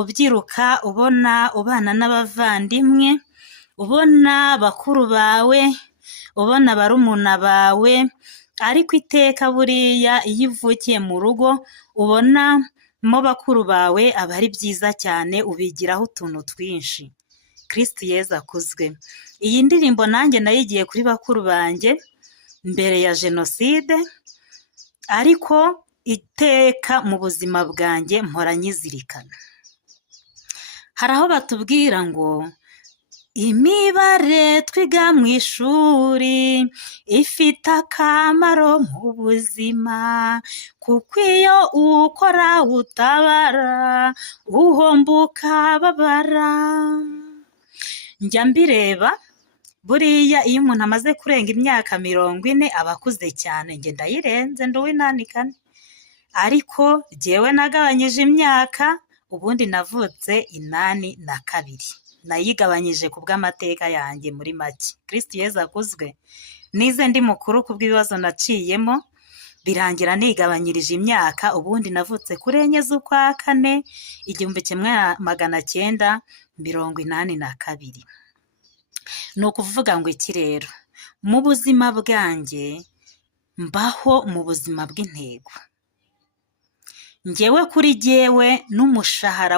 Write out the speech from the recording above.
ubyiruka ubona ubana n'abavandimwe, ubona bakuru bawe, ubona barumuna bawe, ariko iteka buriya iyo uvukiye mu rugo ubona mo bakuru bawe aba ari byiza cyane, ubigiraho utuntu twinshi. Kristo Yezu akuzwe. Iyi ndirimbo nanjye nayigiye kuri bakuru banjye mbere ya Jenoside, ariko iteka mu buzima bwanjye mpora nyizirikana. Hari aho batubwira ngo imibare twiga mu ishuri ifite akamaro mu buzima, kuko iyo ukora utabara uhomba ukababara. Njya mbireba buriya iyo umuntu amaze kurenga imyaka 40 aba akuze cyane. Njye ndayirenze ndi uw'inani kane, ariko jyewe nagabanyije imyaka, ubundi navutse 82, nayigabanyije ku bw'amateka yanjye muri make. Kristo Yezu akuzwe. Nize ndi mukuru ku bw'ibibazo naciyemo, birangira nigabanyirije imyaka, ubundi navutse kuri 4 z'ukwa 4 1982. Ni ukuvuga ngo iki rero, mu buzima bwanjye mbaho mu buzima bw'intego. Njyewe kuri jyewe n'umushahara